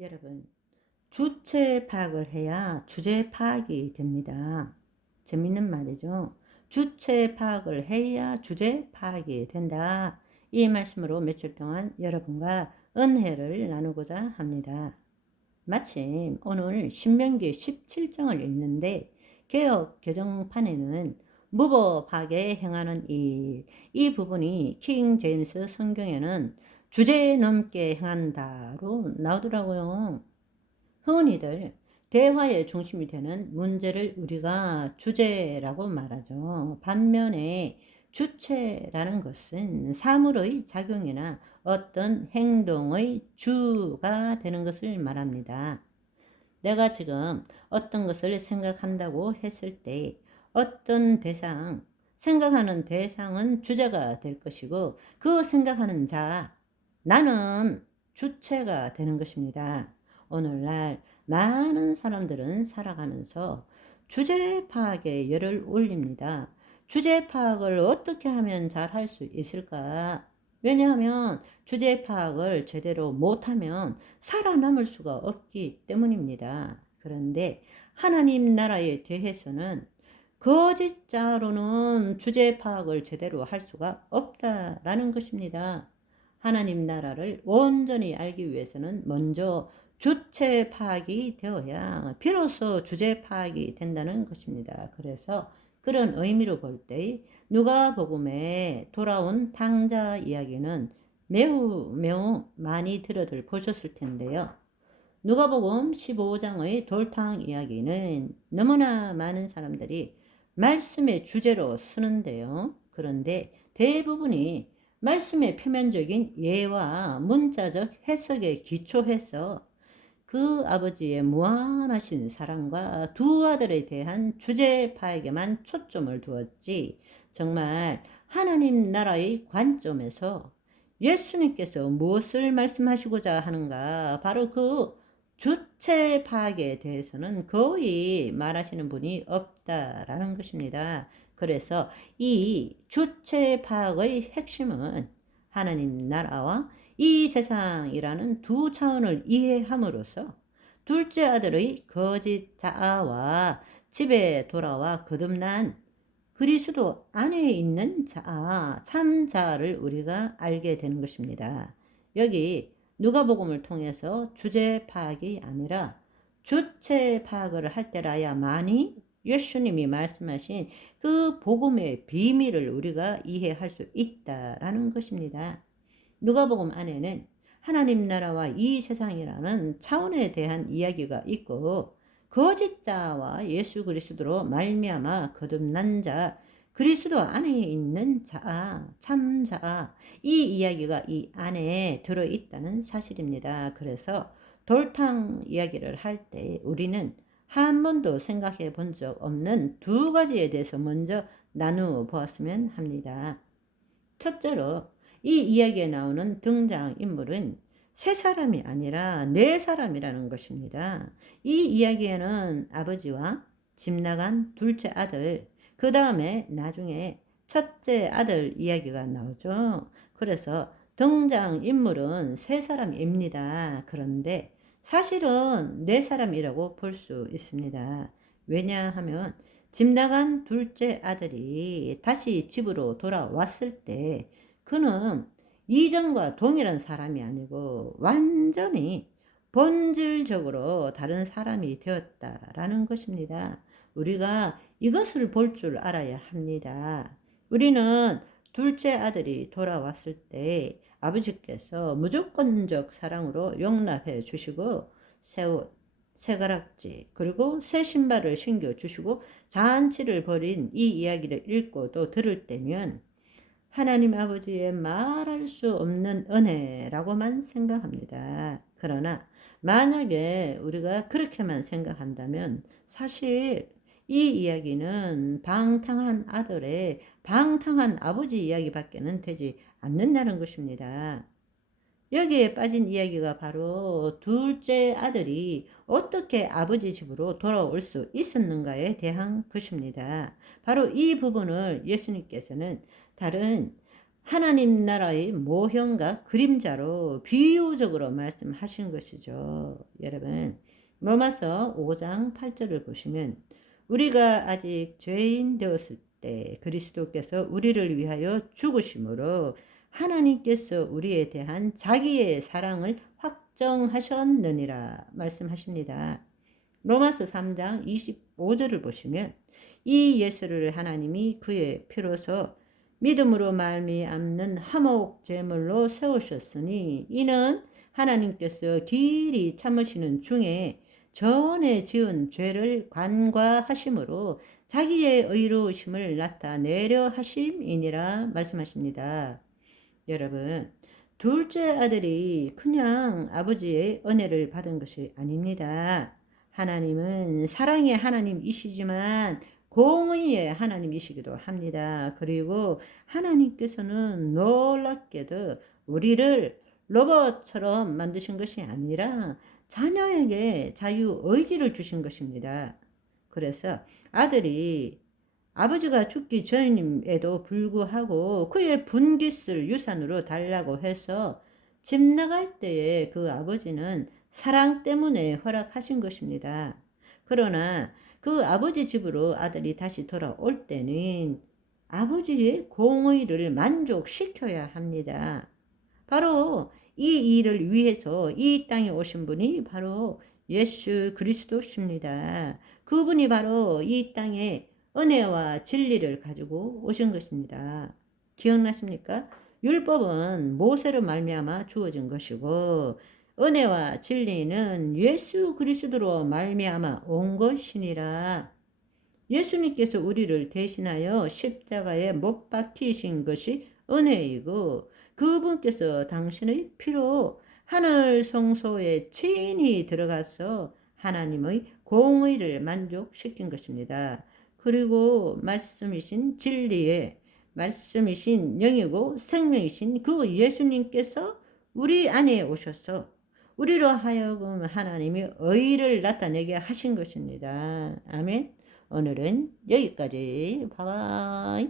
여러분, 주체 파악을 해야 주제 파악이 됩니다. 재밌는 말이죠. 주체 파악을 해야 주제 파악이 된다. 이 말씀으로 며칠 동안 여러분과 은혜를 나누고자 합니다. 마침 오늘 신명기 17장을 읽는데 개역 개정판에는 무법하게 행하는 일, 이 부분이 킹 제임스 성경에는 주제 넘게 행한다로 나오더라고요. 흔히들 대화의 중심이 되는 문제를 우리가 주제라고 말하죠. 반면에 주체라는 것은 사물의 작용이나 어떤 행동의 주가 되는 것을 말합니다. 내가 지금 어떤 것을 생각한다고 했을 때 어떤 대상, 생각하는 대상은 주제가 될 것이고 그 생각하는 자, 나는 주체가 되는 것입니다. 오늘날 많은 사람들은 살아가면서 주제 파악에 열을 올립니다. 주제 파악을 어떻게 하면 잘 할 수 있을까? 왜냐하면 주제 파악을 제대로 못하면 살아남을 수가 없기 때문입니다. 그런데 하나님 나라에 대해서는 거짓자로는 주제 파악을 제대로 할 수가 없다라는 것입니다. 하나님 나라를 온전히 알기 위해서는 먼저 주체 파악이 되어야 비로소 주제 파악이 된다는 것입니다. 그래서 그런 의미로 볼 때 누가복음에 돌아온 탕자 이야기는 매우 많이 들어들 보셨을 텐데요. 누가복음 15장의 돌탕 이야기는 너무나 많은 사람들이 말씀의 주제로 쓰는데요. 그런데 대부분이 말씀의 표면적인 예와 문자적 해석에 기초해서 그 아버지의 무한하신 사랑과 두 아들에 대한 주제 파악에만 초점을 두었지, 정말 하나님 나라의 관점에서 예수님께서 무엇을 말씀하시고자 하는가, 바로 그 주체 파악에 대해서는 거의 말하시는 분이 없다라는 것입니다. 그래서 이 주체 파악의 핵심은 하나님 나라와 이 세상이라는 두 차원을 이해함으로써 둘째 아들의 거짓 자아와 집에 돌아와 거듭난 그리스도 안에 있는 자아, 참 자아를 우리가 알게 되는 것입니다. 여기 누가복음을 통해서 주제 파악이 아니라 주체 파악을 할 때라야만이 예수님이 말씀하신 그 복음의 비밀을 우리가 이해할 수 있다라는 것입니다. 누가복음 안에는 하나님 나라와 이 세상이라는 차원에 대한 이야기가 있고 거짓자와 예수 그리스도로 말미암아 거듭난 자, 그리스도 안에 있는 자, 참자, 이 이야기가 이 안에 들어있다는 사실입니다. 그래서 돌탕 이야기를 할 때 우리는 한 번도 생각해 본 적 없는 두 가지에 대해서 먼저 나누어 보았으면 합니다. 첫째로 이 이야기에 나오는 등장인물은 세 사람이 아니라 네 사람이라는 것입니다. 이 이야기에는 아버지와 집 나간 둘째 아들, 그 다음에 나중에 첫째 아들 이야기가 나오죠. 그래서 등장인물은 세 사람입니다. 그런데 사실은 네 사람이라고 볼 수 있습니다. 왜냐하면 집 나간 둘째 아들이 다시 집으로 돌아왔을 때 그는 이전과 동일한 사람이 아니고 완전히 본질적으로 다른 사람이 되었다라는 것입니다. 우리가 이것을 볼 줄 알아야 합니다. 우리는 둘째 아들이 돌아왔을 때 아버지께서 무조건적 사랑으로 용납해 주시고 새 옷, 새 가락지, 그리고 새 신발을 신겨주시고 잔치를 벌인 이 이야기를 읽고 또 들을 때면 하나님 아버지의 말할 수 없는 은혜라고만 생각합니다. 그러나 만약에 우리가 그렇게만 생각한다면 사실 이 이야기는 방탕한 아들의 방탕한 아버지 이야기밖에는 되지 않는다는 것입니다. 여기에 빠진 이야기가 바로 둘째 아들이 어떻게 아버지 집으로 돌아올 수 있었는가에 대한 것입니다. 바로 이 부분을 예수님께서는 다른 하나님 나라의 모형과 그림자로 비유적으로 말씀하신 것이죠. 여러분, 로마서 5장 8절을 보시면 우리가 아직 죄인 되었을 때 그리스도께서 우리를 위하여 죽으심으로 하나님께서 우리에 대한 자기의 사랑을 확정하셨느니라 말씀하십니다. 로마서 3장 25절을 보시면 이 예수를 하나님이 그의 피로서 믿음으로 말미암는 화목 제물로 세우셨으니 이는 하나님께서 길이 참으시는 중에 전에 지은 죄를 간과하심으로 자기의 의로우심을 나타내려 하심이니라 말씀하십니다. 여러분, 둘째 아들이 그냥 아버지의 은혜를 받은 것이 아닙니다. 하나님은 사랑의 하나님이시지만 공의의 하나님이시기도 합니다. 그리고 하나님께서는 놀랍게도 우리를 로봇처럼 만드신 것이 아니라 자녀에게 자유의지를 주신 것입니다. 그래서 아들이 아버지가 죽기 전임에도 불구하고 그의 분깃을 유산으로 달라고 해서 집 나갈 때에 그 아버지는 사랑 때문에 허락하신 것입니다. 그러나 그 아버지 집으로 아들이 다시 돌아올 때는 아버지의 공의를 만족시켜야 합니다. 바로 이 일을 위해서 이 땅에 오신 분이 바로 예수 그리스도십니다. 그분이 바로 이 땅에 은혜와 진리를 가지고 오신 것입니다. 기억나십니까? 율법은 모세로 말미암아 주어진 것이고 은혜와 진리는 예수 그리스도로 말미암아 온 것이니라. 예수님께서 우리를 대신하여 십자가에 못 박히신 것이 은혜이고 그분께서 당신의 피로 하늘 성소에 친히 들어가서 하나님의 공의를 만족시킨 것입니다. 그리고 말씀이신 진리의 말씀이신 영이고 생명이신 그 예수님께서 우리 안에 오셔서 우리로 하여금 하나님의 의를 나타내게 하신 것입니다. 아멘. 오늘은 여기까지. 바이.